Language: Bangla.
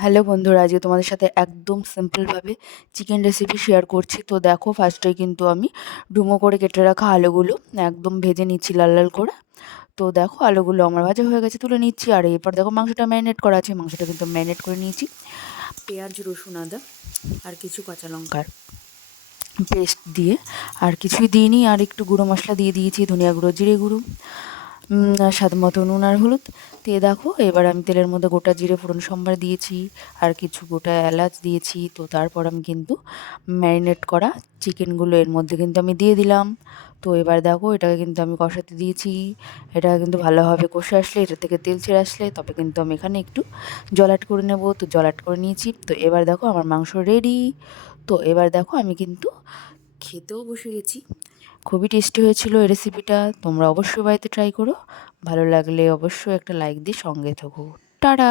হ্যালো বন্ধুরা, আজকে তোমাদের সাথে একদম সিম্পলভাবে চিকেন রেসিপি শেয়ার করছি। তো দেখো, ফার্স্টেই কিন্তু আমি ডুমো করে কেটে রাখা আলুগুলো একদম ভেজে নিচ্ছি লাল লাল করে। তো দেখো, আলুগুলো আমার ভাজা হয়ে গেছে, তুলে নিচ্ছি। আর এরপর দেখো, মাংসটা ম্যারিনেট করা আছে, মাংসটা কিন্তু ম্যারিনেট করে নিয়েছি পেঁয়াজ, রসুন, আদা আর কিছু কাঁচা লঙ্কার পেস্ট দিয়ে। আর কিছুই দিইনি, আর একটু গুঁড়ো মশলা দিয়ে দিয়েছি, ধনিয়া গুঁড়ো, জিরে গুঁড়ো, স্বাদ মতো নুন আর হলুদ দিয়ে। দেখো, এবার আমি তেলের মধ্যে গোটা জিরে ফোড়ন সম্বার দিয়েছি আর কিছু গোটা এলাচ দিয়েছি। তো তারপর আমি কিন্তু ম্যারিনেট করা চিকেনগুলো এর মধ্যে কিন্তু আমি দিয়ে দিলাম। তো এবার দেখো, এটাকে কিন্তু আমি কষাতে দিয়েছি। এটা কিন্তু ভালোভাবে কষে আসলে, এটা থেকে তেল ছেড়ে আসলে তবে কিন্তু আমি এখানে একটু জল অ্যাড করে নেব। তো জল অ্যাড করে নিয়েছি। তো এবার দেখো, আমার মাংস রেডি। তো এবার দেখো, আমি কিন্তু খেতেও বসে গেছি। খুবই টেস্টি হয়েছিল এই রেসিপিটা। তোমরা অবশ্যই বাড়িতে ট্রাই করো। ভালো লাগলে অবশ্যই একটা লাইক দিয়ে সঙ্গে থাকো। টাটা।